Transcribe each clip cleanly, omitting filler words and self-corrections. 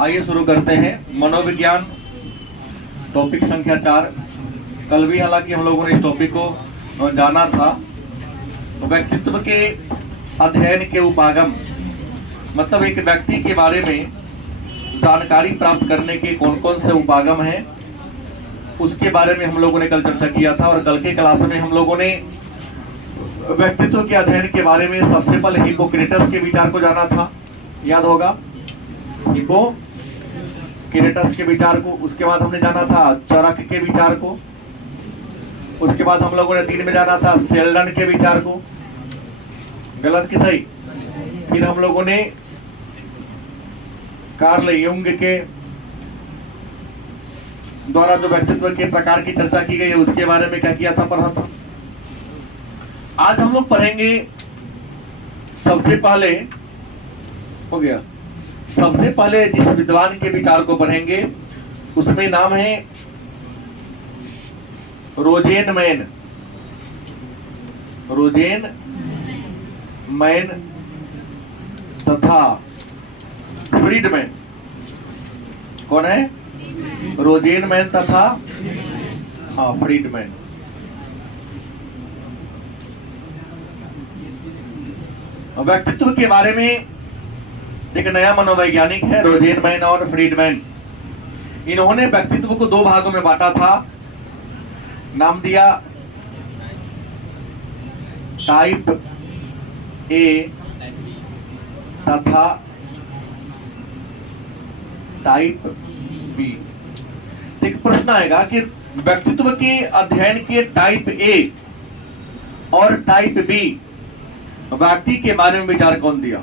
आइए शुरू करते हैं मनोविज्ञान, टॉपिक संख्या 4। कल भी हालांकि हम लोगों ने इस टॉपिक को जाना था। तो व्यक्तित्व के अध्ययन के उपागम, मतलब एक व्यक्ति के बारे में जानकारी प्राप्त करने के कौन कौन से उपागम हैं, उसके बारे में हम लोगों ने कल चर्चा किया था। और कल के क्लास में हम लोगों ने व्यक्तित्व के अध्ययन के बारे में सबसे पहले हिप्पोक्रेटस के विचार को जाना था, याद होगा, हिप्पोक्रेटस के विचार को। उसके बाद हमने जाना था चरक के विचार को। उसके बाद हम लोगों ने 3 में जाना था सेल्डन के विचार को, गलत कि सही। फिर हम लोगों ने कार्ल युंग के द्वारा जो व्यक्तित्व के प्रकार की चर्चा की गई है उसके बारे में क्या किया था, पढ़ा था। आज हम लोग पढ़ेंगे सबसे पहले, हो गया, सबसे पहले जिस विद्वान के विचार को पढ़ेंगे उसमें नाम है रोजेनमैन। रोजेनमैन तथा फ्रीडमैन। कौन है? रोजेनमैन तथा फ्रीडमैन। व्यक्तित्व के बारे में एक नया मनोवैज्ञानिक है रोजेनमैन और फ्रीडमैन। इन्होंने व्यक्तित्व को 2 भागों में बांटा था। नाम दिया टाइप ए तथा टाइप बी। एक प्रश्न आएगा कि व्यक्तित्व के अध्ययन के टाइप ए और टाइप बी व्यक्ति के बारे में विचार कौन दिया?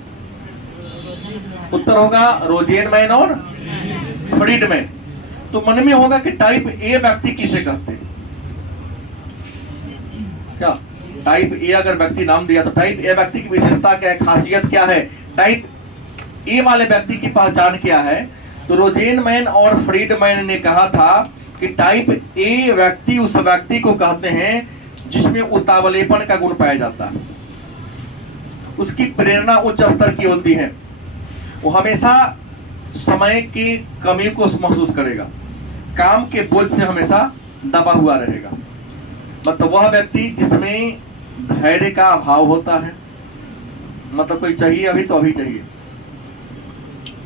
उत्तर होगा रोजेनमैन और फ्रीडमैन। तो मन में होगा कि टाइप ए व्यक्ति किसे कहते हैं? क्या टाइप ए अगर व्यक्ति नाम दिया तो टाइप ए व्यक्ति की विशेषता क्या है, खासियत क्या है, टाइप ए वाले व्यक्ति की पहचान क्या है? तो रोजेनमैन और फ्रीडमैन ने कहा था कि टाइप ए व्यक्ति उस व्यक्ति को कहते हैं जिसमें उतावलेपन का गुण पाया जाता है, उसकी प्रेरणा उच्च स्तर की होती है, वो हमेशा समय की कमी को महसूस करेगा, काम के बोझ से हमेशा दबा हुआ रहेगा। मतलब वह व्यक्ति जिसमें धैर्य का अभाव होता है। मतलब कोई चाहिए अभी तो अभी चाहिए,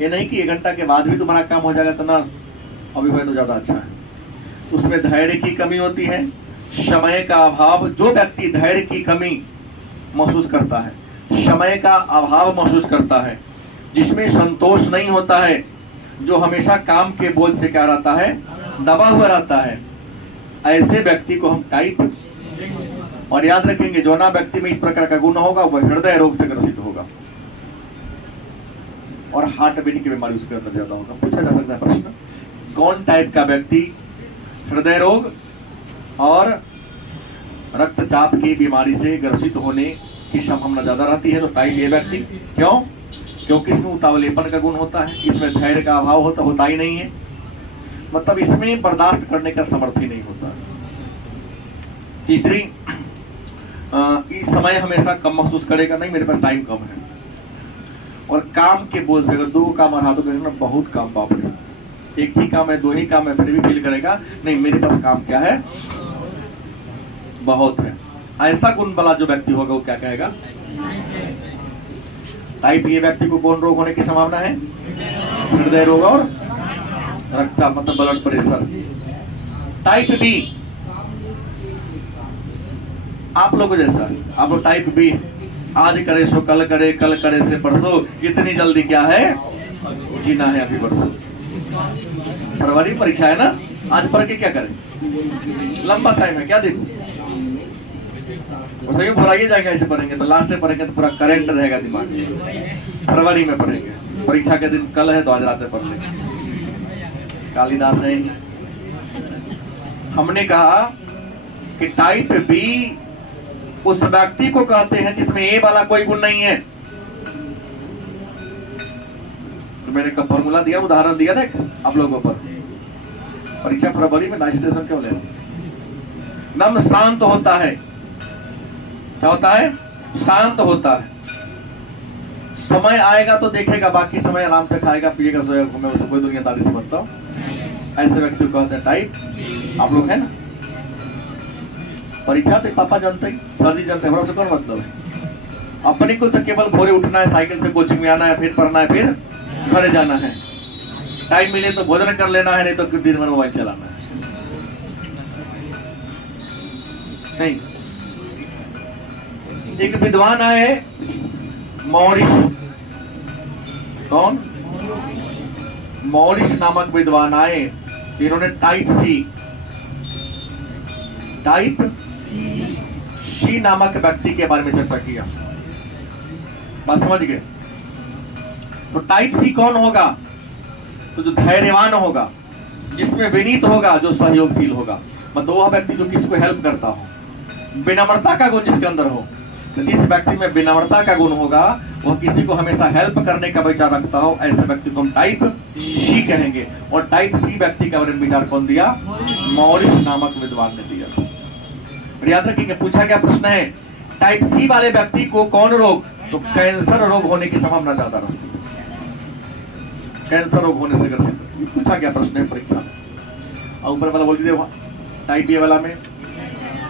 ये नहीं कि 1 घंटा के बाद भी तुम्हारा काम हो जाएगा तो ना, अभी हो तो ज्यादा अच्छा है। उसमें धैर्य की कमी होती है, समय का अभाव। जो व्यक्ति धैर्य की कमी महसूस करता है, समय का अभाव महसूस करता है, जिसमें संतोष नहीं होता है, जो हमेशा काम के बोझ से क्या रहता है, दबा हुआ रहता है, ऐसे व्यक्ति को हम टाइप। और याद रखेंगे जो ना व्यक्ति में इस प्रकार का गुण होगा वह हृदय रोग से ग्रसित होगा और हार्ट बीट की बीमारी उसके अंदर ज्यादा होगा। पूछा जा सकता है प्रश्न, कौन टाइप का व्यक्ति हृदय रोग और रक्तचाप की बीमारी से ग्रसित होने की संभावना ज्यादा रहती है? तो टाइप ए व्यक्ति। क्यों? क्योंकि इसमें उतावलेपन का गुण होता है, इसमें धैर्य का अभाव होता ही नहीं है, मतलब इसमें बर्दाश्त करने का समर्थ ही नहीं होता। तीसरी, इस समय हमेशा कम महसूस करेगा, नहीं मेरे पास टाइम कम है, और काम के बोझ से अगर 2 काम और हाथों करेगा ना, बहुत काम, बाप रे, 1 ही काम है 2 ही काम है, फिर भी फील करेगा नहीं मेरे पास काम क्या है, बहुत है। ऐसा गुण वाला जो व्यक्ति होगा वो क्या कहेगा? टाइप ए व्यक्ति को कौन रोग होने की संभावना है? हृदय रोग और रक्तचाप, मतलब ब्लड प्रेशर। टाइप बी आप लोगों जैसा, आप लोग टाइप बी, आज करे सो कल करे, कल करे से परसों, इतनी जल्दी क्या है, जीना है अभी परसों। फरवरी परीक्षा है ना, आज पढ़ के क्या करें, लंबा टाइम है, क्या देखो सही भराइए जाएगा। ऐसे पढ़ेंगे तो लास्ट में पढ़ेंगे तो पूरा करंट रहेगा दिमाग में। फरवरी में पढ़ेंगे, परीक्षा के दिन कल है तो आज रात में पढ़ लेंगे। कालिदास है। हमने कहा कि टाइप बी उस व्यक्ति को कहते हैं जिसमें ए वाला कोई गुण नहीं है। तो मैंने कब फॉर्मूला दिया, उदाहरण दिया ना आप लोगों पर। परीक्षा फरवरी में, नाइट्रेशन क्यों ले? नम शांत होता है, क्या होता है? शांत होता है। समय आएगा तो देखेगा, बाकी समय आराम से खाएगा पिएगा सोएगा, मैं उसको कोई दुनियादारी से मतलब, ऐसे व्यक्ति को कहते हैं टाइप। आप लोग हैं ना, परीक्षा तो पापा जानते हैं, सर जी जानते हैं, हमारा से कौन मतलब है। अपने को तो केवल भोरे उठना है, साइकिल से कोचिंग में आना है, फिर पढ़ना है, फिर घर जाना है, टाइम मिले तो भोजन कर लेना है, नहीं तो दिन भर मोबाइल चलाना है। नहीं, एक विद्वान आए मॉरिस, कौन? मॉरिस नामक विद्वान आए, इन्होंने टाइप सी नामक व्यक्ति के बारे में चर्चा किया। बात समझ गए? तो टाइप सी कौन होगा? तो जो धैर्यवान होगा, जिसमें विनीत होगा, जो सहयोगशील होगा, मतलब वह व्यक्ति जो किसी को हेल्प करता हो, विनम्रता का गुण जिसके अंदर हो। तो जिस व्यक्ति में विनम्रता का गुण होगा, वह किसी को हमेशा हेल्प करने का विचार रखता हो, ऐसे व्यक्ति को हम टाइप सी कहेंगे। और टाइप सी व्यक्ति का बारे में विचार कौन दिया? मॉरिस नामक विद्वान ने दिया। याद रखिए, पूछा गया प्रश्न है टाइप सी वाले व्यक्ति को कौन रोग? तो कैंसर रोग होने की संभावना ज्यादा रहती है, कैंसर रोग होने से ग्रसित पूछा गया प्रश्न है परीक्षा में। और ऊपर वाला बोल दीजिए, टाइप ए वाला में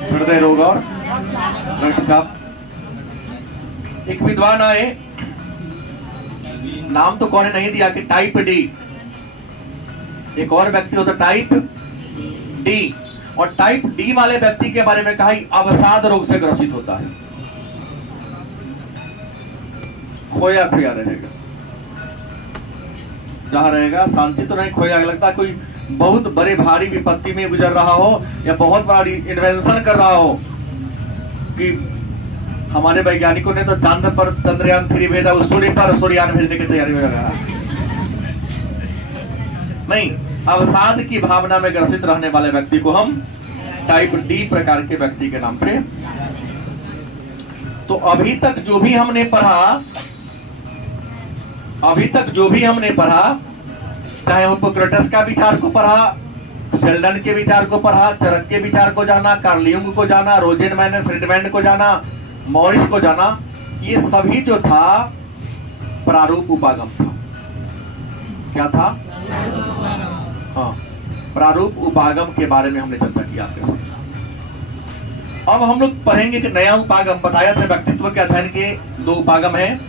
हृदय रोग और रक्तचाप। एक विद्वान आए, नाम तो कौन नहीं दिया, कि टाइप डी। एक और व्यक्ति होता टाइप डी, और टाइप डी वाले व्यक्ति के बारे में कहा अवसाद रोग से ग्रसित होता है, खोया खोया रहेगा, जहां रहेगा शांति तो नहीं, खोया लगता कोई बहुत बड़े भारी विपत्ति में गुजर रहा हो, या बहुत बड़ी इन्वेंशन कर रहा हो, कि हमारे वैज्ञानिकों ने तो चांद पर चंद्रयान 3 भेजा, उस सूर्य पर सूर्ययान भेजने की तैयारी में लगा। नहीं, अवसाद की भावना में ग्रसित रहने वाले व्यक्ति को हम टाइप डी प्रकार के व्यक्ति के नाम से। तो अभी तक जो भी हमने पढ़ा, चाहे हिप्पोक्रेटस का विचार को पढ़ा, शेल्डन के विचार को पढ़ा, चरक के विचार को जाना, कार्ल युंग को जाना, रोजेनमैन फ्रीडमैन को जाना, मॉरिस को जाना, ये सभी जो था प्रारूप उपागम था। क्या था? हाँ, प्रारूप उपागम के बारे में हमने चर्चा की आपके साथ। अब हम लोग पढ़ेंगे कि नया उपागम। बताया था व्यक्तित्व के अध्ययन के 2 उपागम हैं,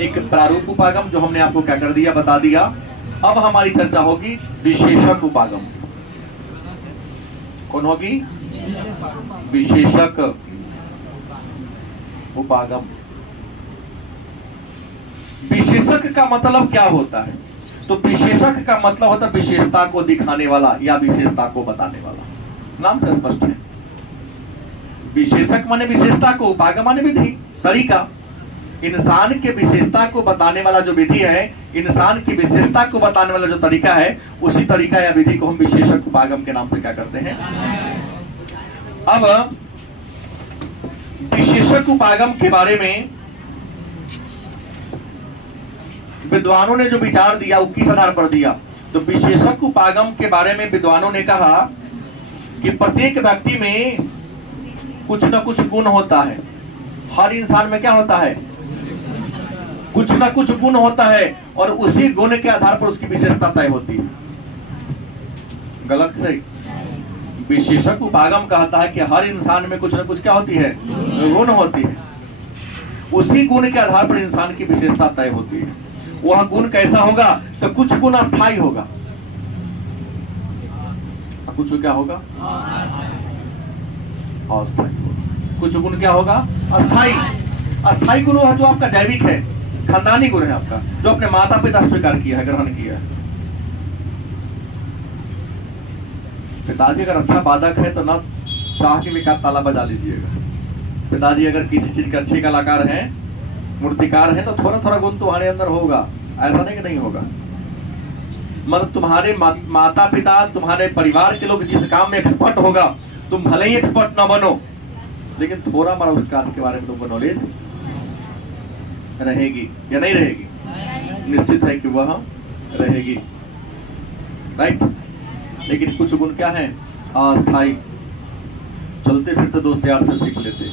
एक प्रारूप उपागम जो हमने आपको क्या कर दिया, बता दिया। अब हमारी चर्चा होगी विशेषक उपागम। कौन होगी? विशेषक उपागम। विशेषक का मतलब क्या होता है? तो विशेषक का मतलब होता है विशेषता को दिखाने वाला या विशेषता को बताने वाला। नाम से स्पष्ट है। विशेषक माने विशेषता को, उपागम माने विधि, तरीका। इंसान के विशेषता को बताने वाला जो विधि है, इंसान की विशेषता को बताने वाला जो तरीका है, उसी तरीका या विधि को हम विशेषक उपागम के नाम से क्या करते हैं। अब विशेषक उपागम के बारे में विद्वानों ने जो विचार दिया वो किस आधार पर दिया? तो विशेषक उपागम के बारे में विद्वानों ने कहा कि प्रत्येक व्यक्ति में कुछ न कुछ गुण होता है। हर इंसान में क्या होता है? कुछ न कुछ गुण होता है, और उसी गुण के आधार पर उसकी विशेषता तय होती है। गलत सही? विशेषक उपागम कहता है कि हर इंसान में कुछ न कुछ क्या होती है? गुण होती है। उसी गुण के आधार पर इंसान की विशेषता तय होती है। वह गुण कैसा होगा? तो कुछ गुण अस्थाई होगा, कुछ क्या होगा? अस्थाई। कुछ गुण क्या होगा? अस्थाई। अस्थाई गुण है जो आपका जैविक है, खानदानी गुण है आपका, जो अपने माता पिता स्वीकार किया है, ग्रहण किया है। पिताजी अगर अच्छा वादक है तो ना चाह के भी ताला बजा लीजिएगा। पिताजी अगर किसी चीज के अच्छे कलाकार हैं, मूर्तिकार हैं, तो थोड़ा थोड़ा गुण तुम्हारे अंदर होगा, ऐसा नहीं कि नहीं होगा। मतलब तुम्हारे माता पिता, तुम्हारे परिवार के लोग जिस काम में एक्सपर्ट होगा, तुम भले ही एक्सपर्ट ना बनो, लेकिन थोड़ा हमारा उस कार्य के बारे में तुमको नॉलेज रहेगी या नहीं रहेगी? निश्चित है कि वह रहेगी, राइट। लेकिन कुछ गुण क्या है? अस्थाई। चलते फिरते दोस्त यार से सीख लेते।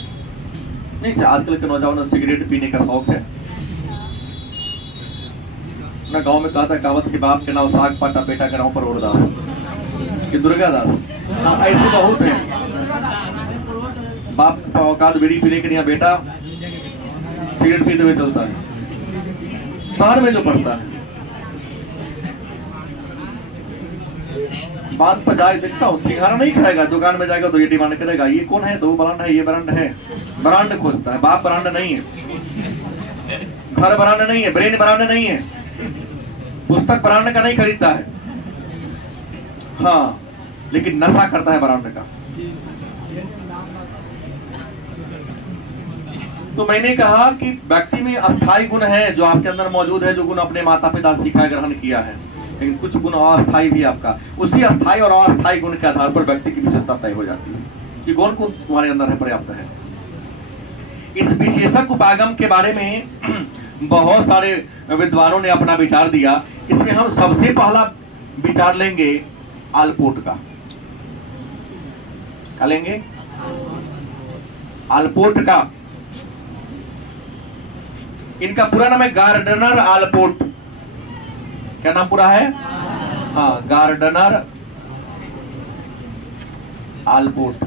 नहीं, आजकल के नौजवानों सिगरेट पीने का शौक है, ना गांव में कहता कहावत के बाप के नाम साग पाटा, बेटा के नाम पर उड़दास कि दुर्गादास। हाँ, ऐसे बहुत है। बाप का औकात बीड़ी पीने के लिए, बेटा सिगरेट पीते हुए चलता है। शहर में जो पड़ता है, बात पर जाए देखता हूँ, सिंघारा नहीं खाएगा, दुकान में जाएगा तो ये डिमांड करेगा, ये कौन है, तो वो ब्रांड है, ये ब्रांड है। ब्रांड खोजता है। बाप ब्रांड नहीं है, घर ब्रांड नहीं है, ब्रेन ब्रांड नहीं है, पुस्तक ब्रांड का नहीं खरीदता है। हाँ, लेकिन नशा करता है ब्रांड का। तो मैंने कहा कि व्यक्ति में अस्थायी गुण है जो आपके अंदर मौजूद है, जो गुण अपने माता पिता सिखाया ग्रहण किया है, लेकिन कुछ गुण अस्थायी भी आपका। उसी अस्थायी और अस्थायी गुण के आधार पर व्यक्ति की विशेषता तय हो जाती है कि कौन कौन तुम्हारे अंदर है, पर्याप्त है। इस विशेषक उपागम के बारे में बहुत सारे विद्वानों ने अपना विचार दिया। इसमें हम सबसे पहला विचार लेंगे आलपोर्ट का। क्या लेंगे? आलपोर्ट का। इनका पूरा नाम है गार्डनर आलपोर्ट। क्या नाम पूरा है? हाँ, गार्डनर आलपोर्ट।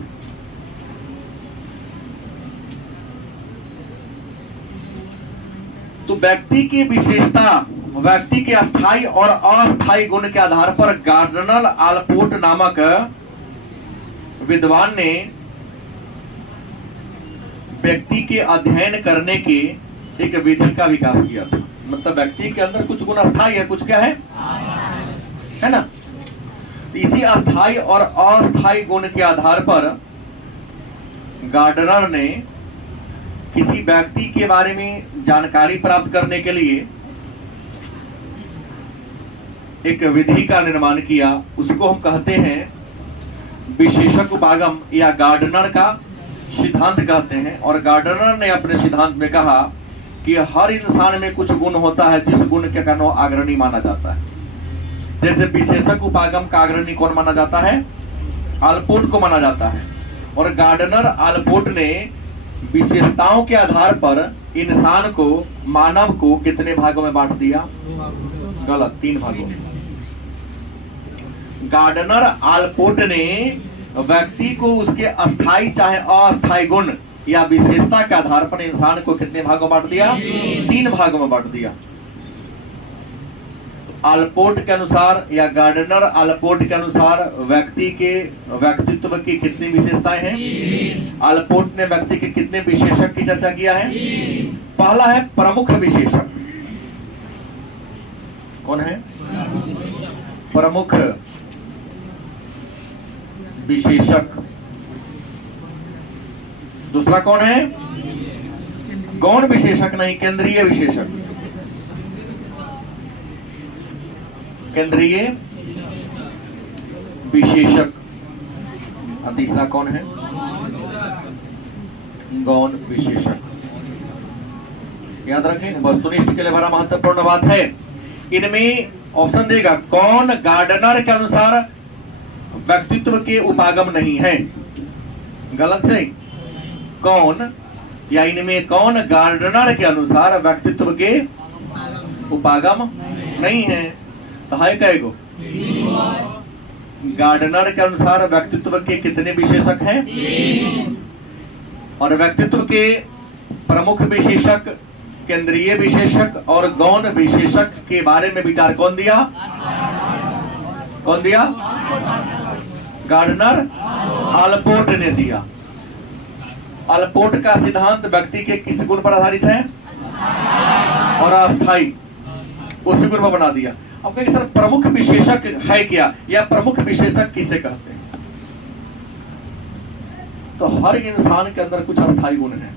तो व्यक्ति की विशेषता, व्यक्ति के अस्थायी और अस्थायी गुण के आधार पर गार्डनर आलपोर्ट नामक विद्वान ने व्यक्ति के अध्ययन करने के एक विधि का विकास किया था। मतलब व्यक्ति के अंदर कुछ गुण अस्थायी है, कुछ क्या है ना। इसी अस्थायी और अस्थायी गुण के आधार पर गार्डनर ने किसी व्यक्ति के बारे में जानकारी प्राप्त करने के लिए एक विधि का निर्माण किया। उसको हम कहते हैं विशेषक उपागम या गार्डनर का सिद्धांत कहते हैं। और गार्डनर ने अपने सिद्धांत में कहा कि हर इंसान में कुछ गुण होता है जिस गुण के कारण वो अग्रणी माना जाता है। जैसे विशेषक उपागम का अग्रणी कौन माना जाता है? आलपोर्ट को माना जाता है। और गार्डनर आलपोर्ट ने विशेषताओं के आधार पर इंसान को, मानव को कितने भागों में बांट दिया? गलत, 3 भागों में। गार्डनर आलपोर्ट ने व्यक्ति को उसके अस्थायी चाहे अस्थायी गुण या विशेषता के आधार पर इंसान को कितने भागों में बांट दिया? 3 भागों में बांट दिया। आलपोर्ट के अनुसार या गार्डनर आलपोर्ट के अनुसार व्यक्ति के व्यक्तित्व की कितनी विशेषताएं हैं? आलपोर्ट ने व्यक्ति के कितने विशेषक की चर्चा किया है? पहला है प्रमुख विशेषक। कौन है? प्रमुख विशेषक। दूसरा कौन है? गौण विशेषक नहीं, केंद्रीय विशेषक। केंद्रीय विशेषक। और तीसरा कौन है? गौण विशेषक। याद रखें, वस्तुनिष्ठ के लिए बड़ा महत्वपूर्ण बात है। इनमें ऑप्शन देगा कौन गार्डनर के अनुसार व्यक्तित्व के उपागम नहीं है। गलत से कौन, या इनमें कौन गार्डनर के अनुसार व्यक्तित्व के उपागम नहीं है। तो है कएगो? गार्डनर के अनुसार व्यक्तित्व के कितने विशेषक हैं? और व्यक्तित्व के प्रमुख विशेषक, केंद्रीय विशेषक और गौण विशेषक के बारे में विचार कौन दिया? कौन दिया? गार्डनर आलपोर्ट ने दिया। आलपोर्ट का सिद्धांत व्यक्ति के किस गुण पर आधारित है? और अस्थायी, उसी गुण पर बना दिया। अब कहेंगे सर प्रमुख विशेषक है क्या, या प्रमुख विशेषक किसे कहते हैं? तो हर इंसान के अंदर कुछ अस्थायी गुण है।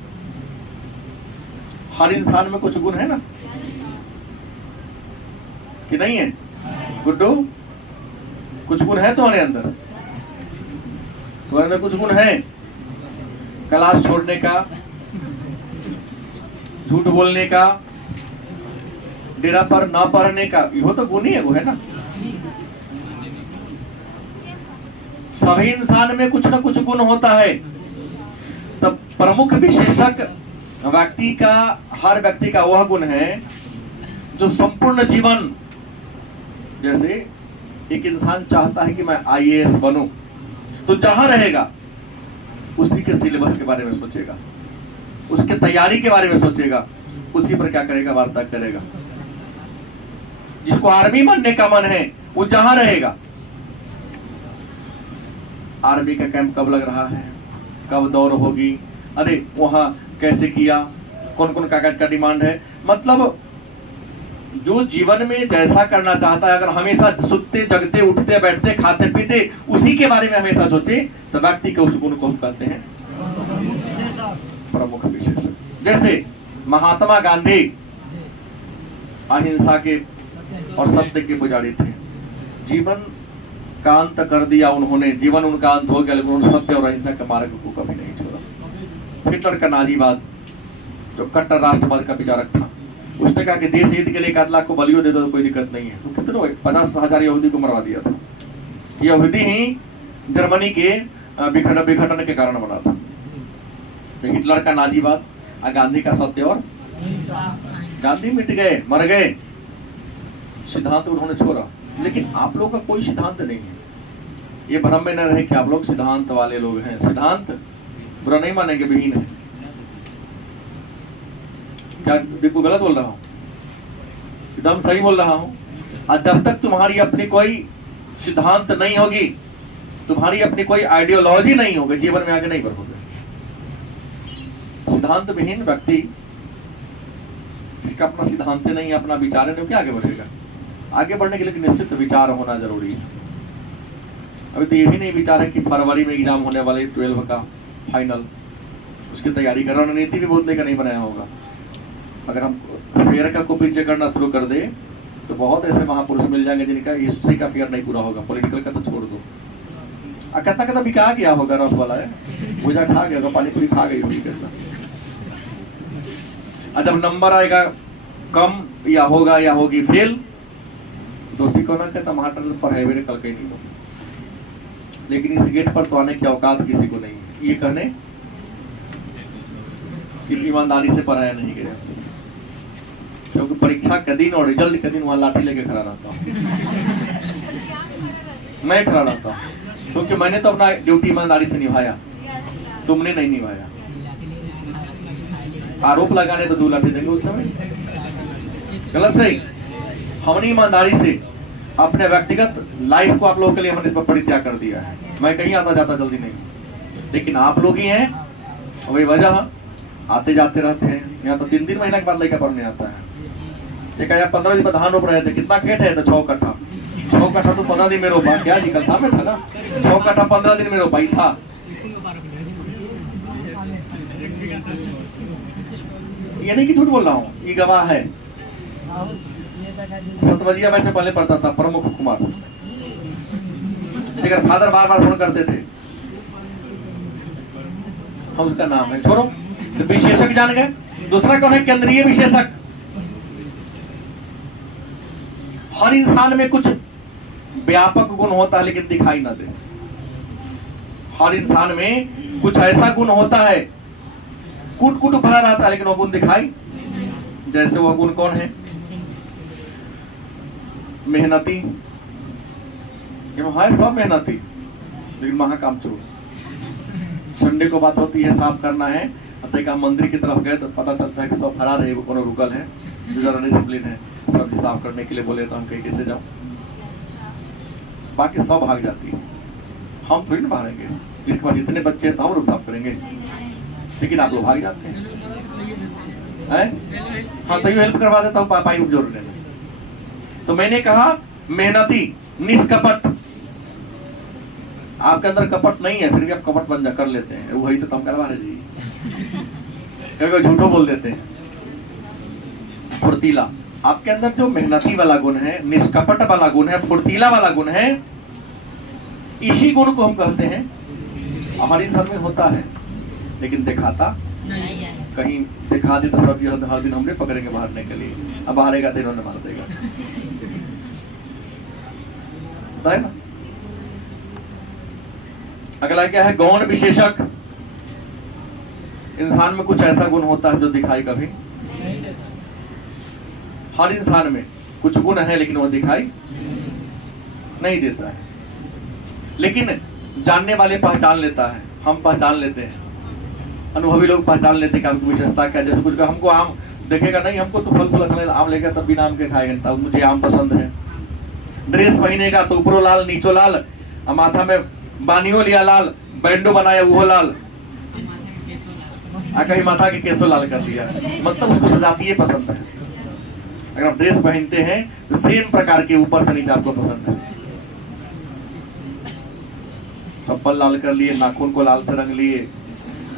हर इंसान में कुछ गुण है ना, कि नहीं है? गुड्डू, कुछ गुण है तुम्हारे अंदर? तुम्हारे अंदर कुछ गुण है? क्लास छोड़ने का, झूठ बोलने का, डेरा पर ना पढ़ने का, यो तो गुण ही है, वो है ना। सभी इंसान में कुछ ना कुछ गुण होता है। तब प्रमुख विशेषक व्यक्ति का, हर व्यक्ति का वह गुण है जो संपूर्ण जीवन, जैसे एक इंसान चाहता है कि मैं IAS बनूं, तो जहां रहेगा उसी के सिलेबस के बारे में सोचेगा, उसके तैयारी के बारे में सोचेगा, उसी पर क्या करेगा, वार्ता करेगा। जिसको आर्मी बनने का मन है वो जहां रहेगा, आर्मी का कैंप कब लग रहा है, कब दौड़ होगी, अरे वहां कैसे किया, कौन कौन कागज का डिमांड है, मतलब जो जीवन में जैसा करना चाहता है, अगर हमेशा सुतते जगते उठते बैठते खाते पीते उसी के बारे में हमेशा सोचे, तो व्यक्ति के उस गुण को हम कहते हैं प्रमुख विशेषण। जैसे महात्मा गांधी अहिंसा के और सत्य के पुजारी थे, जीवन का अंत कर दिया उन्होंने, जीवन उनका अंत हो गया, लेकिन उन्होंने सत्य और अहिंसा के मार्ग को कभी नहीं छोड़ा। हिटलर का नाजीवाद, जो कट्टर राष्ट्रवाद का विचारक था, उसने कहा कि देश हित के लिए 1 लाख को बलियों दे दो तो कोई दिक्कत नहीं है, तो कितने 50,000 यहूदी को मरवा दिया था। यहूदी ही जर्मनी के विघटन के कारण बना था। तो हिटलर का नाजीवाद, गांधी का सत्य और गांधी मिट गए, मर गए, सिद्धांत उन्होंने छोड़ा। लेकिन आप लोगों का कोई सिद्धांत नहीं है, ये भ्रम में न रहे कि आप लोग सिद्धांत वाले लोग हैं। सिद्धांत बुरा नहीं मानेंगे, विहीन है। क्या देखो गलत बोल रहा हूं, एकदम सही बोल रहा हूं। और जब तक तुम्हारी अपनी कोई सिद्धांत नहीं होगी, तुम्हारी अपनी कोई आइडियोलॉजी नहीं होगी, जीवन में आगे नहीं बढ़ोगे। सिद्धांत विहीन व्यक्ति, जिसका अपना सिद्धांत नहीं, अपना विचार नहीं, क्या आगे बढ़ेगा। आगे बढ़ने के लिए निश्चित विचार होना जरूरी है। अभी तो ये भी नहीं विचार है कि फरवरी में एग्जाम होने वाले 12 का फाइनल, उसकी तैयारी कर, रणनीति भी बहुत लेकर नहीं बनाया होगा। अगर हम फेयर का को पीछे करना शुरू कर दे तो बहुत ऐसे महापुरुष मिल जाएंगे जिनका हिस्ट्री का फेयर नहीं पूरा होगा, पॉलिटिकल का तो छोड़ दो। कहता भी कहा गया होगा, रस वाला है, भूजा खा गया, पानी पूरी खा गई होगी। कहता जब नंबर आएगा कम या होगा या होगी फेल, दोषी को ना कहता टमाटर पर है मेरे कल कहीं नहीं होगा। लेकिन इस गेट पर तो आने की औकात किसी को नहीं है, ये कहने कि ईमानदारी से पढ़ाया नहीं गया। क्योंकि परीक्षा के दिन और रिजल्ट के दिन वहां लाठी लेके खड़ा रहता हूं, मैं खड़ा रहता हूं, क्योंकि मैंने तो अपना ड्यूटी ईमानदारी से निभाया, तुमने नहीं निभाया। आरोप लगाने तो 2 लाठी देंगे उस समय, गलत सही। हमने ईमानदारी से अपने व्यक्तिगत लाइफ को आप लोगों के लिए हमने परित्याग कर दिया है। मैं कहीं आता जाता जल्दी नहीं, लेकिन आप लोग ही हैं वही वजह, आते जाते रहते हैं। यहाँ तो 3 महीना के बाद लड़का पढ़ने आता है। एक आया 15 दिन में धान रोप रहे थे, कितना खेत है, तो 6 कट्ठा। 6 कट्ठा तो 15 दिन में रोपा, क्या जी कल सामने था ना, 6 कट्ठा 15 दिन में रोपाई था। ये नहीं कि झूठ बोल रहा हूँ, ये गवाह है। सतवजिया बैच में पहले पढ़ता था प्रमुख कुमार, लेकिन फादर बार बार फोन करते थे, हम उसका नाम है छोड़ो। तो विशेषक जान गए। दूसरा कौन है, केंद्रीय विशेषक। हर इंसान में कुछ व्यापक गुण होता है लेकिन दिखाई ना दे। हर इंसान में कुछ ऐसा गुण होता है, कूट कूट भरा रहता है, लेकिन वो गुण दिखाई। जैसे वह गुण कौन है, मेहनती। है सब मेहनती, लेकिन महाकाम चोर। संडे को बात होती है साफ करना है, हम मंदिर की तरफ गए तो पता चलता है कि सब फरार है, वो कोनो रुकल है, जो जरा डिसिप्लिन है, सब्जी साफ करने के लिए बोले तो हम कहीं कैसे जाओ, बाकी सब भाग जाती है। हम थोड़ी ना भागेंगे, जिसके पास इतने बच्चे हैं तो हम लोग साफ करेंगे, लेकिन आप लोग भाग जाते हैं। हाँ तो ये हेल्प करवा देता हूँ पाइप जोड़ने में। तो मैंने कहा मेहनती, निष्कपट। आपके अंदर कपट नहीं है, फिर भी आप कपट बन जा कर लेते हैं, वही तो हम करवा रहे जी। झूठो बोल देते हैं। फुर्तीला, आपके अंदर जो मेहनती वाला गुण है, निष्कपट वाला गुण है, फुर्तीला वाला गुण है, इसी गुण को हम कहते हैं हमारे इंसान में होता है, लेकिन दिखाता कहीं दिखा दे तो सब हर दिन हमने पकड़ेंगे मारने के लिए, अब हारेगा तो इन्होंने मार देगा, है ना। अगला क्या है, गौण विशेषक। इंसान में कुछ ऐसा गुण होता है जो दिखाई कभी हर इंसान में कुछ गुण है लेकिन वो दिखाई नहीं देता है। लेकिन जानने वाले पहचान लेता है, हम पहचान लेते हैं, अनुभवी लोग पहचान लेते हैं कि आपकी विशेषता क्या। जैसे कुछ हमको आम देखेगा नहीं, हमको तो फल फूल अच्छा आम लेगा तब बिना आम के खाएगा, तब मुझे आम पसंद है। ड्रेस पहनेगा तो ऊपरो लाल नीचो लाल, माथा में बानियो लिया लाल, बैंडो बनाया वो लाल, कहीं माथा के केसो लाल कर दिया, मतलब उसको सजातीय पसंद है। अगर आप ड्रेस पहनते हैं तो सेम प्रकार के ऊपर से नीचे आपको पसंद है। चप्पल लाल कर लिए, नाखून को लाल से रंग लिए,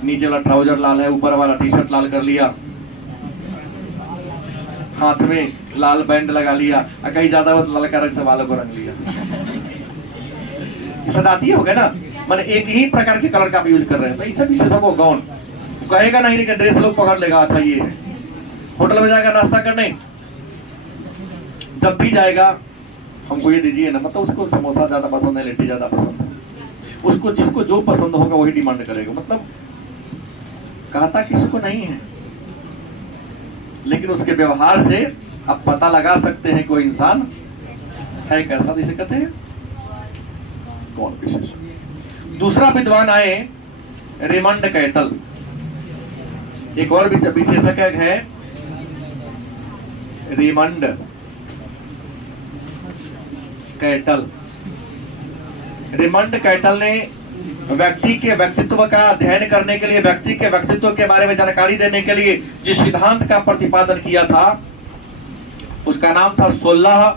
नीचे वाला ट्राउजर लाल है, ऊपर वाला टी शर्ट लाल कर लिया, हाथ में लाल बैंड लगा लिया, कहीं ज्यादा बस लाल का रंग से बालों को रंग लिया। सजातीय हो गया ना, मैंने एक ही प्रकार के कलर का आप यूज कर रहे हैं, तो इससे भी सबको गौन कहेगा नहीं, लेकिन ड्रेस लोग पकड़ लेगा, अच्छा ये है। होटल में जाएगा नाश्ता करने, जब भी जाएगा हमको ये दीजिए ना, मतलब उसको समोसा ज्यादा पसंद है, लिट्टी ज्यादा पसंद है, उसको जिसको जो पसंद होगा वही डिमांड करेगा, मतलब कहता किसी को नहीं है, लेकिन उसके व्यवहार से आप पता लगा सकते हैं कोई इंसान है कैसा, जिसे कहते हैं कौन विशेष। दूसरा विद्वान आए रेमंड कैटल, एक और विशेषज्ञ है रेमंड कैटल। रेमंड कैटल ने व्यक्ति के व्यक्तित्व का अध्ययन करने के लिए, व्यक्ति के व्यक्तित्व के बारे में जानकारी देने के लिए जिस सिद्धांत का प्रतिपादन किया था उसका नाम था 16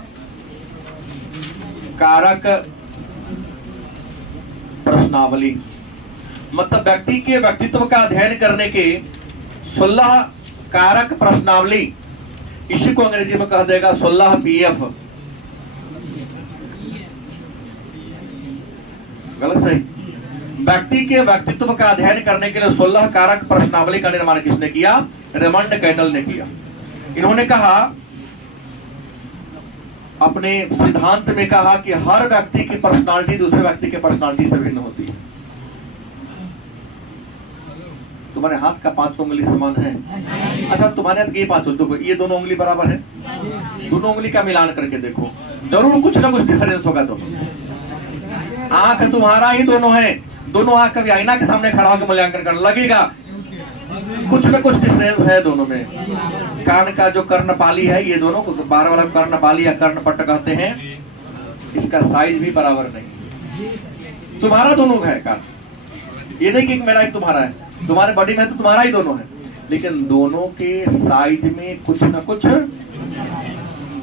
कारक प्रश्नावली। मतलब व्यक्ति के व्यक्तित्व का अध्ययन करने के 16 कारक प्रश्नावली, इसी को अंग्रेजी में कह देगा 16 PF। गलत सही? व्यक्ति के व्यक्तित्व का अध्ययन करने के लिए 16 कारक प्रश्नावली का निर्माण किसने किया? रेमंड कैटल ने किया। इन्होंने कहा, अपने सिद्धांत में कहा कि हर व्यक्ति की पर्सनालिटी दूसरे व्यक्ति के पर्सनालिटी से भिन्न होती है। तुम्हारे हाथ का 5 उंगली समान है? अच्छा, तुम्हारे हाथ की 5 उंगली, ये दोनों उंगली बराबर है? दोनों उंगली का मिलान करके देखो, जरूर कुछ ना कुछ डिफरेंस होगा। तो आंख तुम्हारा ही दोनों है, दोनों आंख कभी आईना के सामने खड़ा होकर मूल्यांकन करने लगेगा, कुछ ना कुछ डिफरेंस है दोनों में। कान का जो कर्णपाली है, ये दोनों बाहर वाला कर्णपाली या कर्णपट्ट कहते हैं, इसका साइज भी बराबर नहीं। तुम्हारा दोनों है कान, ये नहीं कि मेरा एक तुम्हारा है, तुम्हारे बॉडी में तो तुम्हारा ही दोनों है, लेकिन दोनों के साइज में कुछ ना कुछ।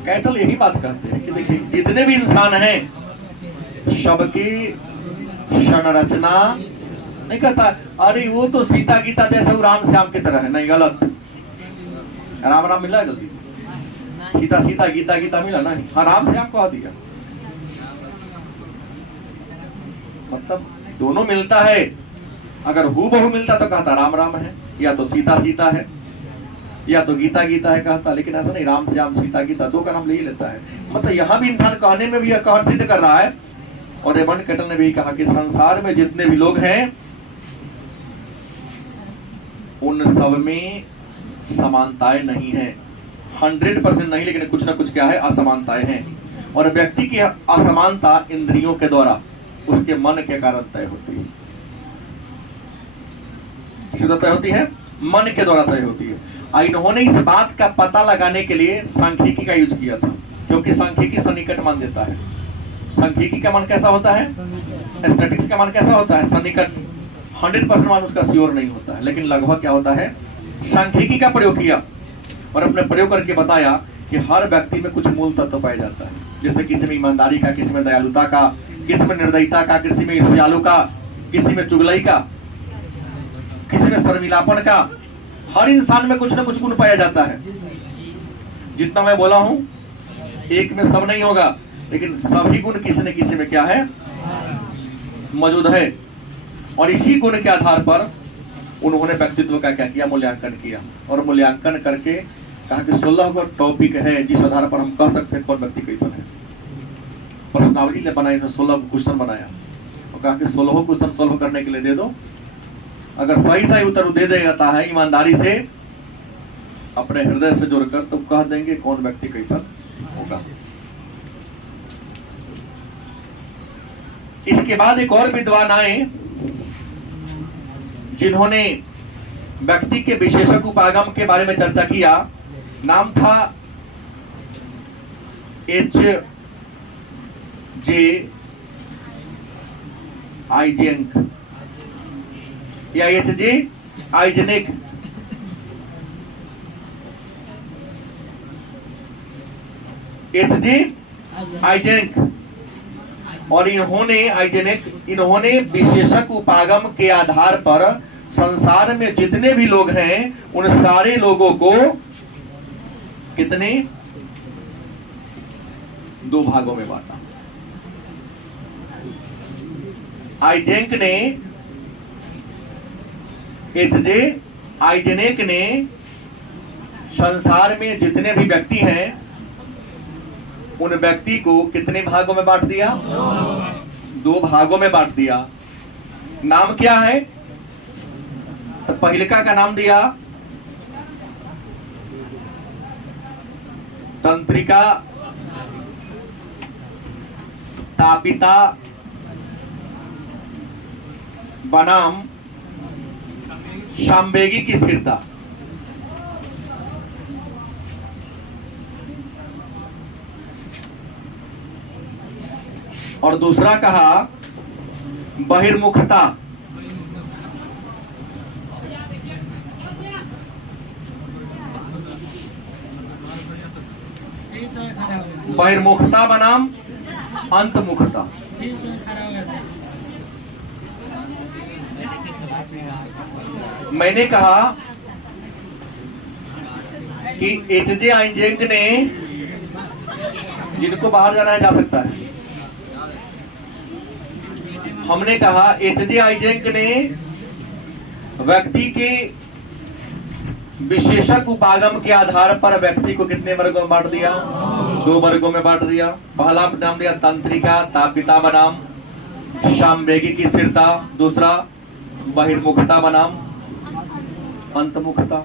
कैटल यही बात कहते हैं कि देखिए, जितने भी इंसान हैं सबकी संरचना, नहीं कहता अरे वो तो सीता गीता जैसे वो राम श्याम की तरह है, नहीं, गलत। राम राम मिला है जल्दी, सीता सीता गीता गीता मिला नहीं, हाँ राम श्याम कह दिया। मतलब दोनों मिलता है, अगर हूबहू मिलता तो कहता राम राम है, या तो सीता सीता है, या तो गीता गीता है कहता, लेकिन ऐसा नहीं, राम श्याम सीता गीता दो का नाम ले ही लेता है। मतलब यहाँ भी इंसान कहने में भी यह कहर सिद्ध कर रहा है। और रेमंड कैटल ने भी कहा कि संसार में जितने भी लोग हैं उन सब में समानताएं नहीं है, 100% नहीं, लेकिन कुछ ना कुछ क्या है, असमानताएं हैं। और व्यक्ति की असमानता इंद्रियों के द्वारा, उसके मन के कारण तय होती है। सीधा तय होती है, मन के द्वारा तय होती है। इन्होंने इस बात का पता लगाने के लिए सांख्यिकी का यूज किया था, क्योंकि सांख्यिकी सन्निकट मान देता है। सांख्यिकी का मान कैसा होता है? स्टैटिक्स का मान कैसा होता है? सन्निकट। 100% मान उसका श्योर नहीं होता है, लेकिन लगभग क्या होता है, सांख्यिकी का प्रयोग किया और अपने प्रयोग करके बताया कि हर व्यक्ति में कुछ मूल तत्व पाया जाता है। जैसे किसी में ईमानदारी का, किसी में दयालुता का, किसी में निर्दयता का, किसी में ईर्ष्यालु का, किसी में चुगलई का, किसी में शर्मिलापन का। हर इंसान में कुछ ना कुछ गुण पाया जाता है। जितना मैं बोला हूं, एक में सब नहीं होगा, लेकिन सभी गुण किसी न किसी में क्या है, मौजूद है। और इसी गुण के आधार पर उन्होंने व्यक्तित्व का क्या किया, मूल्यांकन किया। और मूल्यांकन करके कहा कि 16 गो टॉपिक है जिस आधार पर हम कह सकते हैं कौन व्यक्ति कैसा है। प्रश्नावली ने बनाई, 16 क्वेश्चन बनाया और कहा कि 16 क्वेश्चन सोल्व करने के लिए दे दो, अगर सही सही उत्तर दे देता है ईमानदारी से अपने हृदय से जोड़कर, तो कह देंगे कौन व्यक्ति कैसा होगा। इसके बाद एक और विद्वान आए जिन्होंने व्यक्ति के विशेषक उपागम के बारे में चर्चा किया। नाम था H.J. आइजेंक या H.J. आइजेनेक। H.J. आइजेंक और इन्होंने विशेषक उपागम के आधार पर संसार में जितने भी लोग हैं उन सारे लोगों को कितने 2 भागों में बांटा। H.J. आइजेनेक ने संसार में जितने भी व्यक्ति हैं उन व्यक्ति को कितने भागों में बांट दिया? 2 भागों में बांट दिया। नाम क्या है? तो पहिलका का नाम दिया तंत्रिका तापिता बनाम सामवेगी की स्थिरता। और दूसरा कहा बहिर्मुखता। बहिर्मुखता बनाम अंतमुखता। मैंने कहा कि H.J. आइजेंक ने, जिनको बाहर जाना है जा सकता है, हमने कहा H.J. आइजेंक ने व्यक्ति के विशेषक उपागम के आधार पर व्यक्ति को कितने वर्गों में बांट दिया? 2 वर्गों में बांट दिया। पहला नाम दिया तंत्रिका तापिता बनाम सामवेगी की स्थिरता, दूसरा बहिर्मुखता बनाम अंतमुखता।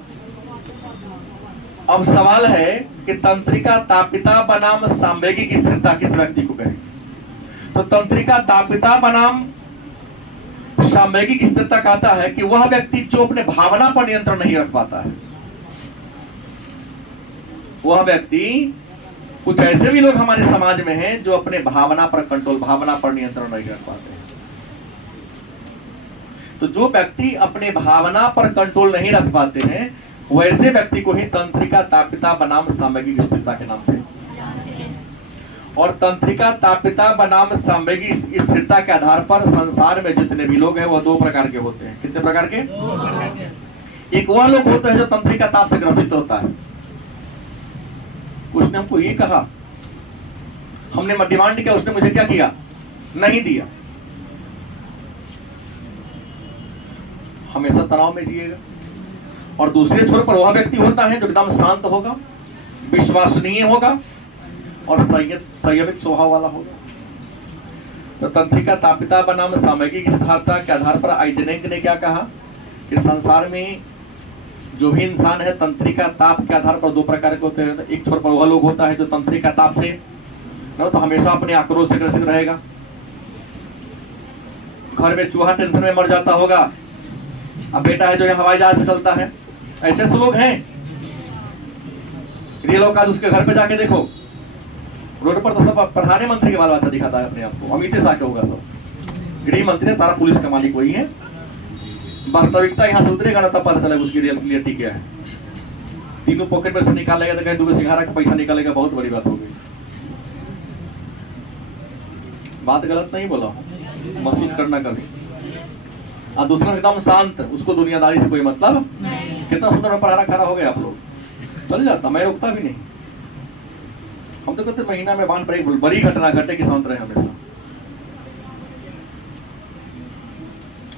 अब सवाल है कि तंत्रिका तापिता बनाम सामवेगी की स्थिरता किस व्यक्ति को कहें? तो तंत्रिका तापिता बनाम सामवेगी की स्थिरता कहता है कि वह व्यक्ति जो अपने भावना पर नियंत्रण नहीं रख पाता है। वह व्यक्ति, कुछ ऐसे भी लोग हमारे समाज में हैं जो अपने भावना पर नियंत्रण नहीं रख पाते। तो जो व्यक्ति अपने भावना पर कंट्रोल नहीं रख पाते हैं वैसे व्यक्ति को ही तंत्रिका तापिता बनाम सामवेगी की स्थिरता के नाम से। और तंत्रिका तापिता बनाम सामवेगी स्थिरता के आधार पर संसार में जितने भी लोग हैं वह 2 प्रकार के होते हैं। कितने प्रकार के? एक वह लोग होते हैं जो तंत्रिका ताप से ग्रसित होता है। उसने हमको ये कहा, हमने डिमांड किया, उसने मुझे क्या किया? नहीं दिया। हमेशा तनाव में जिएगा। और दूसरे छोर पर वह व्यक्ति होता है जो एकदम शांत होगा, विश्वसनीय होगा और संयमित स्वभाव वाला होगा। तो तंत्रिका तापिता बनाम सामवेगी की स्थिरता के आधार पर आइजेनेक ने क्या कहा कि संसार में जो भी इंसान है तंत्रिका ताप के आधार पर 2 प्रकार के होते हैं। एक छोर पर वह लोग होता है जो तंत्रिका ताप से तो हमेशा अपने आक्रोश से ग्रसित रहेगा। घर में चूहा टेंशन में मर जाता होगा, अब बेटा है जो हवाई जहाज से चलता है। ऐसे लोग हैं। रियल औकात उसके घर पे जाके देखो, रोड पर तो सब प्रधानमंत्री के बाल बात दिखाता है अपने आप को, अमित शाह के होगा सब, गृह मंत्री, सारा पुलिस का मालिक वही है। वास्तविकता यहाँ से उतरेगा ना तब पता चलेगा उसकी रियलिटी क्या है। तीनों पॉकेट में से निकालेगा तो कहीं दूसरे सिंघारा का पैसा निकालेगा, बहुत बड़ी बात हो गई। बात गलत नहीं बोला हूँ, महसूस करना कभी। और दूसरा एकदम शांत, उसको दुनियादारी से कोई मतलब। कितना सुंदर पढ़ाना खड़ा हो गया आप लोग, चल जाता, मैं रोकता भी नहीं। हम तो कहते महीना में बांध पर बड़ी घटना घटे कि शांत रहे हमेशा।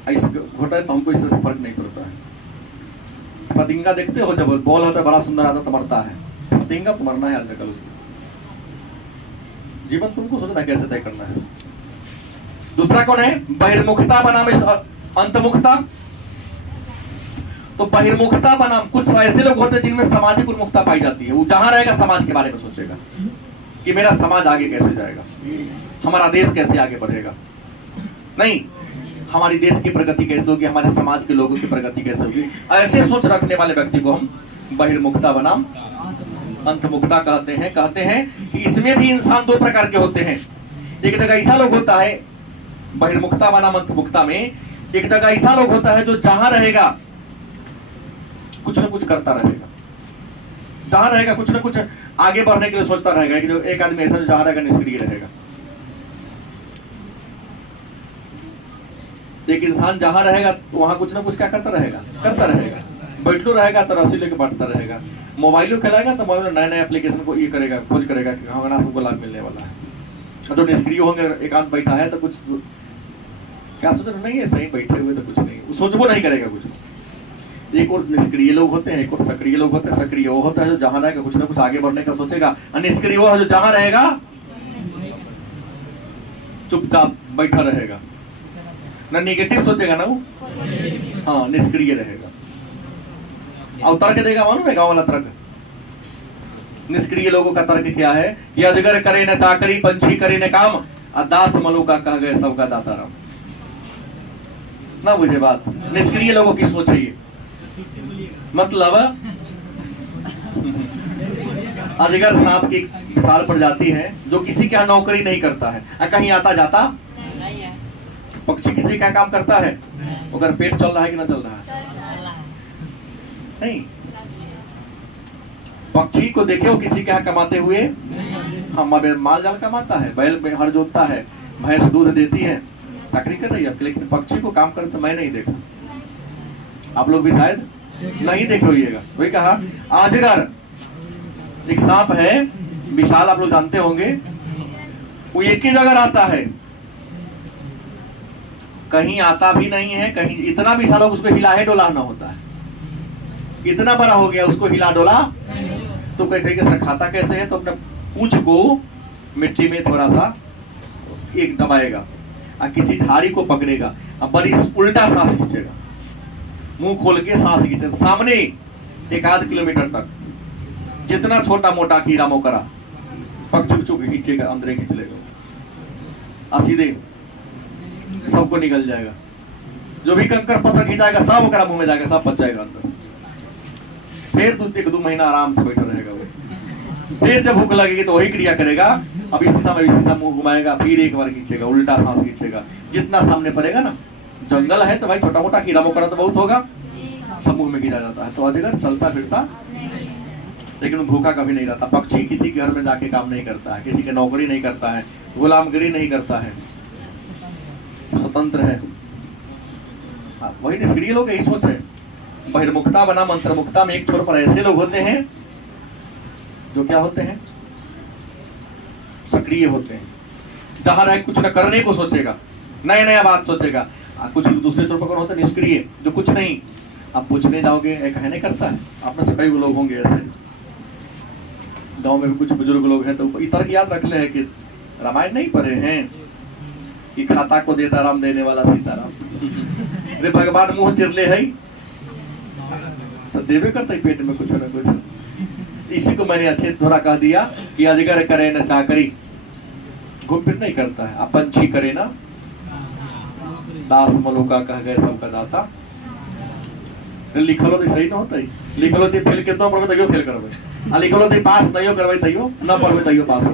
ऐसे घटे तो हमको इससे फर्क नहीं पड़ता है। पतंगा देखते हो, जब बॉल होता है बड़ा सुंदर आता तो मरता है, पतंगा तो मरना है आज कल। उसको जीवन तुमको सोचना कैसे तय करना है। दूसरा कौन है? बहिर्मुखता बनाम अंतमुखता। तो बहिर्मुखता बनाम, कुछ ऐसे लोग होते हैं जिनमें सामाजिक उन्मुखता पाई जाती है। वो जहां रहेगा समाज के बारे में सोचेगा कि मेरा समाज आगे कैसे जाएगा, हमारा देश कैसे आगे बढ़ेगा, नहीं हमारी देश की प्रगति कैसे होगी, हमारे समाज के लोगों की प्रगति कैसे होगी। ऐसे सोच रखने वाले व्यक्ति को हम बहिर्मुखता बनाम अंतर्मुखता कहते हैं कि इसमें भी इंसान दो प्रकार के होते हैं। एक जगह ऐसा लोग होता है बहिर्मुखता बनाम अंतर्मुखता में, एक जगह ऐसा लोग होता है जो जहां रहेगा कुछ ना कुछ करता रहेगा, जहां रहेगा कुछ ना कुछ आगे बढ़ने के लिए सोचता रहेगा। कि जो एक आदमी ऐसा जो जहां रहेगा निष्क्रिय रहेगा। एक इंसान जहां रहेगा वहां कुछ ना कुछ क्या करता रहेगा, बैठलो रहेगा तो रस्सी लेके बढ़ता रहेगा, मोबाइलो खेलाएगा तो मोबाइल में नए नए एप्लीकेशन को ये करेगा, खोज करेगा कि हमारा सबको लाभ मिलने वाला है। तो निष्क्रिय होंगे, एकांत बैठा है तो कुछ क्या सोच रहे नहीं है, सही बैठे हुए तो कुछ नहीं, सोचबो नहीं करेगा कुछ। एक और निष्क्रिय लोग होते हैं, एक और सक्रिय लोग होते हैं। सक्रिय वो होता है जो जहां रहेगा कुछ ना कुछ आगे बढ़ने का सोचेगा, और निष्क्रिय वो है जो जहां रहेगा चुपचाप बैठा रहेगा, ना निगेटिव सोचेगा ना वो, हाँ निष्क्रिय रहेगा। और तर्क देगा, मालूम है गाँव वाला तर्क। निष्क्रिय लोगों का तर्क क्या है कि अजगर करे न चाकरी, पंछी करे न काम, और दास मलुका कह गए सबका दाता राम। ना बुझे बात, निष्क्रिय लोगों की सोच है ये। मतलब अजगर सांप की मिसाल पड़ जाती है जो किसी के यहाँ नौकरी नहीं करता है, कहीं आता जाता नहीं है। पक्षी किसी का काम करता है, अगर पेट चल रहा है कि ना चल रहा है, नहीं। पक्षी को देखे वो किसी के यहाँ कमाते हुए, हमारे माल जाल कमाता है, बैल में हर जोतता है, भैंस दूध देती है, चाकरी कर रही है, लेकिन पक्षी को काम करते मैं नहीं देखा। आप लोग भी शायद नहीं देखे होइएगा। वही कहा अजगर एक सांप है विशाल, आप लोग जानते होंगे, वो एक ही जगह आता है, कहीं आता भी नहीं है, कहीं इतना विशाल होगा उसको हिला डोला ना होता है। इतना बड़ा हो गया उसको हिला डोला तो कहेंगे सर खाता कैसे है, तो अपने पूंछ को मिट्टी में थोड़ा सा एक दबाएगा और किसी झाड़ी को पकड़ेगा और बड़ी उल्टा सांस खींचेगा, मुंह खोल के सांस खींचेगा सामने 1-8 किलोमीटर तक। जितना छोटा मोटा कीड़ा मोकरा पक्षी चुप खींचेगा, अंदर खींच लेगा और सीधे सबको निकल जाएगा। जो भी कंकर पत्थर खिंचाएगा सब ओकरा मुंह में जाएगा, सब पच जाएगा अंदर। फिर 1-2 महीना आराम से बैठा रहेगा वो। फिर जब भूख लगेगी तो वही क्रिया करेगा, अब इस दिशा में इस दिशा मुंह घुमाएगा, फिर एक बार खींचेगा, उल्टा सांस खींचेगा। जितना सामने पड़ेगा ना, जंगल है तो भाई छोटा मोटा कीड़ा मकोड़ा तो बहुत होगा, सब मुंह में गिरा जाता है। तो अजगर चलता फिरता लेकिन भूखा कभी नहीं रहता। पक्षी किसी के घर में जाके काम नहीं करता है, किसी की नौकरी नहीं करता है, गुलामगिरी नहीं करता है, स्वतंत्र है। वही निष्क्रिय लोग यही सोच है। बहिर्मुखता बनाम अंतर्मुखता में एक छोर पर ऐसे लोग होते हैं जो क्या होते हैं, सक्रिय होते हैं, जहां रहे कुछ न करने को सोचेगा, नया नया बात सोचेगा। कुछ दूसरे छोर पर कौन होता है, निष्क्रिय, जो कुछ नहीं। आप पूछने जाओगे कहने करता है, आप में से कई लोग होंगे ऐसे, गांव में भी कुछ बुजुर्ग लोग हैं तो तर्क याद रख ले है कि रामायण नहीं पढ़े हैं कि खाता को देता राम देने वाला सीताराम। अरे भगवान मुंह चिरले है तो देवे करता ही पेट में कुछ न कुछ। इसी को मैंने अच्छे थोड़ा कह दिया कि अजगर करे न चाकरी, घूम फिर नहीं करता है। अब पंछी करे ना दास मलुका कह गए सबका दाता। लिखलो तो सही ना होता है, लिखलो तो फेल कितना पढ़वे तैयो फेल करवे, लिखलो तो पास नहीं करवे तैयो ना पढ़वे तैयो पास हो।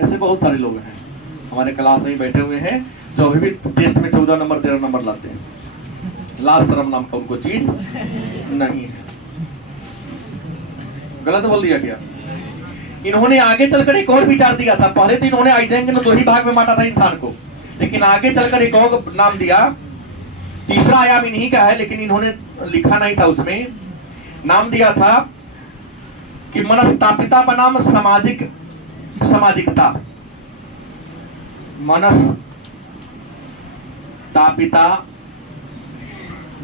ऐसे बहुत सारे लोग हैं हमारे क्लास में बैठे हुए हैं जो अभी भी टेस्ट में 14 नंबर 13 नंबर लाते हैं। लाज शर्म नाम का उनको चीज नहीं है। गलत बोल दिया क्या? इन्होंने आगे चलकर एक और विचार दिया था। पहले तो इन्होंने आइजेंगे में 2 ही भाग में बांटा था इंसान को, लेकिन आगे चलकर एक और नाम दिया। तीसरा आयाम इन्हीं का है लेकिन इन्होंने लिखा नहीं था, उसमें नाम दिया था कि मनस्तापिता बनाम सामाजिकता। मनस्तापिता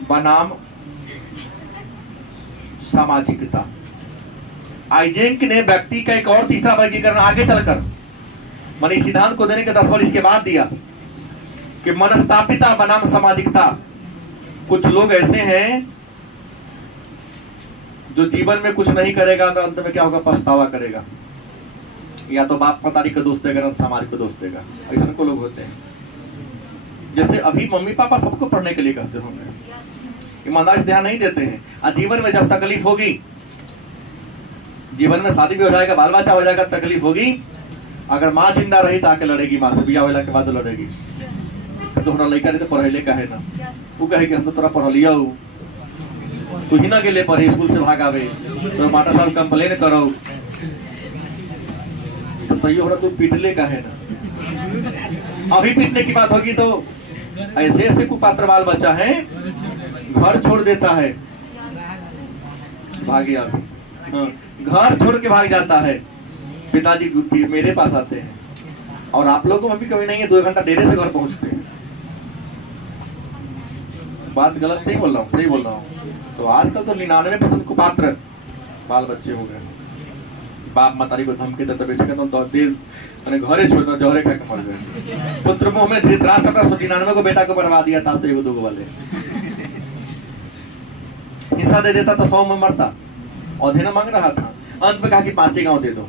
बनाम सामाजिकता। आइजेंक ने व्यक्ति का एक और तीसरा वर्गीकरण आगे चलकर माने सिद्धांत को देने के 10 वर्ष के बाद दिया कि मनस्तापिता बनाम सामाजिकता। कुछ लोग ऐसे हैं जो जीवन में कुछ नहीं करेगा तो अंत में क्या होगा, पछतावा करेगा। या तो बाप मतारी को दोष देगा, ना समाज को दोष देगा। ऐसा को लोग होते हैं। जैसे अभी मम्मी पापा सबको पढ़ने के लिए कहते होंगे, ईमानदारी से ध्यान नहीं देते हैं। और जीवन में जब तकलीफ होगी, जीवन में शादी भी हो जाएगा, बाल बच्चा हो जाएगा, तकलीफ होगी। अगर माँ जिंदा रही तो आके लड़ेगी, माँ से बिया होला के बाद लड़ेगी। तो हमरा लड़का नहीं तो पढ़े का है ना, वो कहे कि हम तो तोरा पढ़ लिया, तू ही ना गेले पढ़े, स्कूल से भाग आवे, तो माता साहब कंप्लेन करो, तो तैयो हमरा तू पीटले का है ना। अभी पीटने की बात होगी तो ऐसे ऐसे कुपात्र बाल बच्चा है, घर छोड़ देता है, भागे अभी, हाँ, घर छोड़ के भाग जाता है। पिताजी मेरे पास आते हैं, और आप लोगों में भी कभी नहीं है 2 घंटा देरी से घर पहुंचते हैं। बात गलत नहीं बोल रहा हूँ, सही बोल रहा हूँ। तो आजकल तो 99% कुपात्र बाल बच्चे हो गए। बाप मतारी को धमकी देते, बेशक मैंने घरे छोड़ना, जहरे खा के मर गए। पुत्र मुंह में धृतराष्ट्र अपना 199 को बेटा को बर्बाद दिया था, तो 1-2 वाले हिस्सा दे देता तो 100 में मरता। औधे मांग रहा था, अंत में कहा कि 5 गांव दे दो,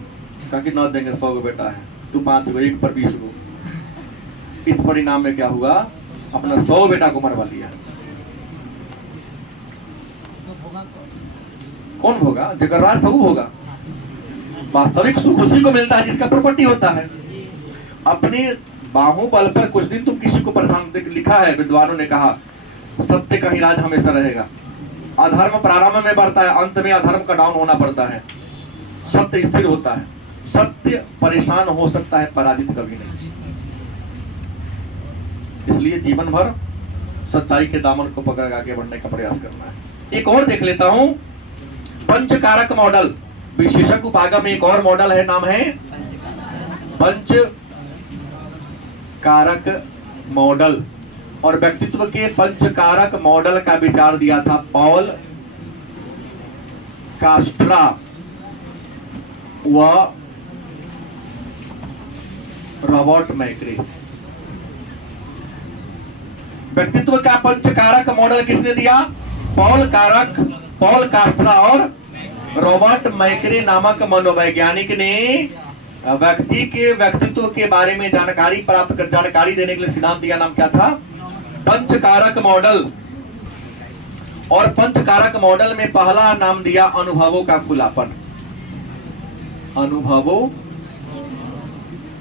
कहा कि न देंगे, 100 को बेटा है, तू 5 को, 1 पर 20 को। इस परिणाम में क्या हुआ, अपना 100 बेटा को मरवा लिया। कौन भोगा? जगह राज प्रभु भोगा। वास्तविक सुख उसी को मिलता है जिसका प्रॉपर्टी होता है। अपने बाहुबल पर कुछ दिन तुम किसी को परेशान, लिखा है विद्वानों ने कहा, सत्य का ही राज हमेशा रहेगा। अधर्म प्रारंभ में बढ़ता है, अंत में अधर्म का डाउन होना पड़ता है। सत्य स्थिर होता है। सत्य परेशान हो सकता है, पराजित कभी नहीं। इसलिए जीवन भर सच्चाई के दामन को पकड़ आगे बढ़ने का प्रयास करना है। एक और देख लेता हूं, पंचकारक मॉडल। विशेषज्ञ उपागम में एक और मॉडल है, नाम है पंच कारक मॉडल। और व्यक्तित्व के पंचकारक मॉडल का विचार दिया था पॉल कास्ट्रा व रॉबर्ट मैक्रे। व्यक्तित्व का पंचकारक मॉडल किसने दिया? पॉल कास्ट्रा और रॉबर्ट मैक्रे नामक मनोवैज्ञानिक ने व्यक्ति के व्यक्तित्व के बारे में जानकारी देने के लिए सिद्धांत दिया। नाम क्या था? पंचकारक मॉडल। और पंचकारक मॉडल में पहला नाम दिया अनुभवों का खुलापन। अनुभवों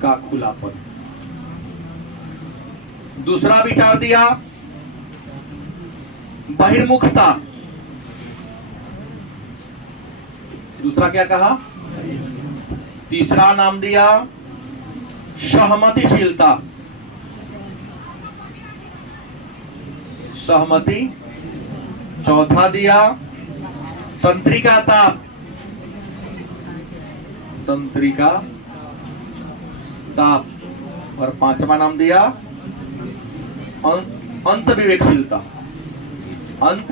का खुलापन। दूसरा विचार दिया बहिर्मुखता। दूसरा क्या कहा? तीसरा नाम दिया सहमतिशीलता। सहमति। चौथा दिया तंत्रिकाता। तंत्रिका ताप। और 5वां नाम दिया अंत विवेकशीलता। अंत।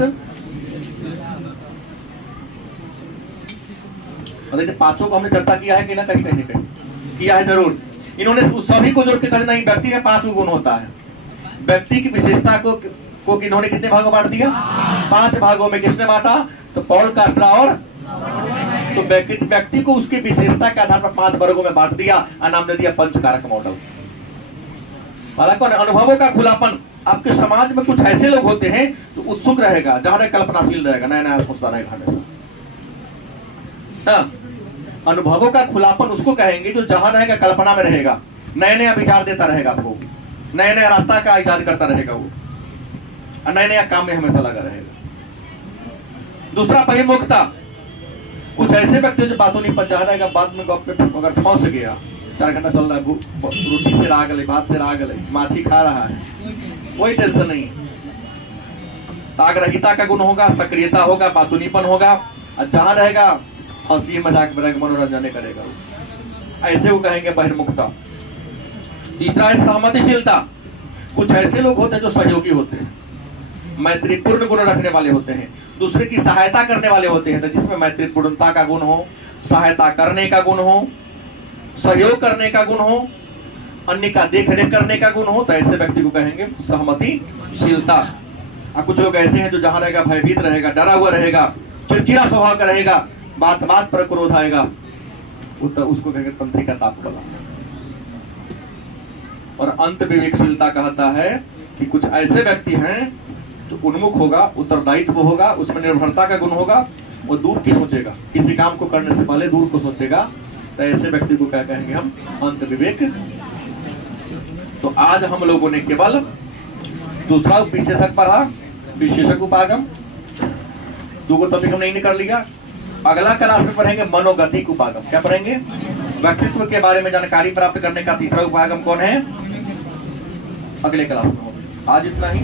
मतलब 5 को हमने चर्चा किया है कि ना, कहीं किया है जरूर। इन्होंने उस सभी को जोड़ के कहा नहीं, व्यक्ति में 5 गुण होता है। व्यक्ति की विशेषता को इन्होंने कितने भागों में बांट दिया? 5 भागों में। किसने बांटा? तो पॉल कास्ट्रा और तो व्यक्ति को उसकी विशेषता के आधार पर 5 वर्गों में बांट दिया और नाम दे दिया पंचकारक मॉडल। हालांकि अनुभवों का खुलापन। आपके समाज में कुछ ऐसे लोग होते हैं जो उत्सुक रहेगा, जहां कल्पनाशील रहेगा, नया नया सोचता रहेगा हमेशा। अनुभवों का खुलापन उसको कहेंगे जो जहां रहेगा कल्पना में रहेगा, नया नया विचार देता रहेगा, आपको नया नया रास्ता का इजाद करता रहेगा, वो नया नया काम में हमेशा लगा रहेगा। दूसरा बहिर्मुखता। कुछ ऐसे व्यक्ति जो बातों नहीं पहुंचा रहेगा, बाद में अगर फंस गया, 4 घंटा चल रहा है, रोटी से रह गए, भात से रह गए, माछी खा रहा है, कोई टेंशन नहीं। आग्रहिता का गुण होगा, सक्रियता होगा, बातूनीपन होगा, और जहां रहेगा हंसी मजाक मनोरंजन करेगा, ऐसे वो कहेंगे बहिर्मुखता। तीसरा है सहमतिशीलता। कुछ ऐसे लोग होते हैं जो सहयोगी होते हैं, मैत्रीपूर्ण गुण रखने वाले होते हैं, दूसरे की सहायता करने वाले होते हैं। तो जिसमें मैत्रीपूर्णता का गुण हो, सहायता करने का गुण हो, सहयोग करने का गुण हो, अन्य का देखरेख करने का गुण हो, तो ऐसे व्यक्ति को कहेंगे सहमतिशीलता। और कुछ लोग ऐसे हैं जो जहां रहेगा भयभीत रहेगा, डरा हुआ रहेगा, चिड़चिड़ा स्वभाव का रहेगा, बात बात पर क्रोध आएगा, उसको कहेंगे तंत्रिका ताप बला। और अंत विवेकशीलता कहता है कि कुछ ऐसे व्यक्ति हैं जो उन्मुख होगा, उत्तरदायित्व होगा, उसमें निर्भरता का गुण होगा, वो दूर की सोचेगा, किसी काम को करने से पहले दूर को सोचेगा, तो ऐसे व्यक्ति को क्या कहेंगे हम? अंत विवेक। तो आज हम लोगों ने केवल दूसरा विशेषक पढ़ा, विशेषक उपागम, दो टॉपिक हमने कर लिया। अगला क्लास में पढ़ेंगे मनोगतिक उपागम। क्या पढ़ेंगे? व्यक्तित्व के बारे में जानकारी प्राप्त करने का तीसरा उपागम कौन है? अगले क्लास में होगा। आज इतना ही।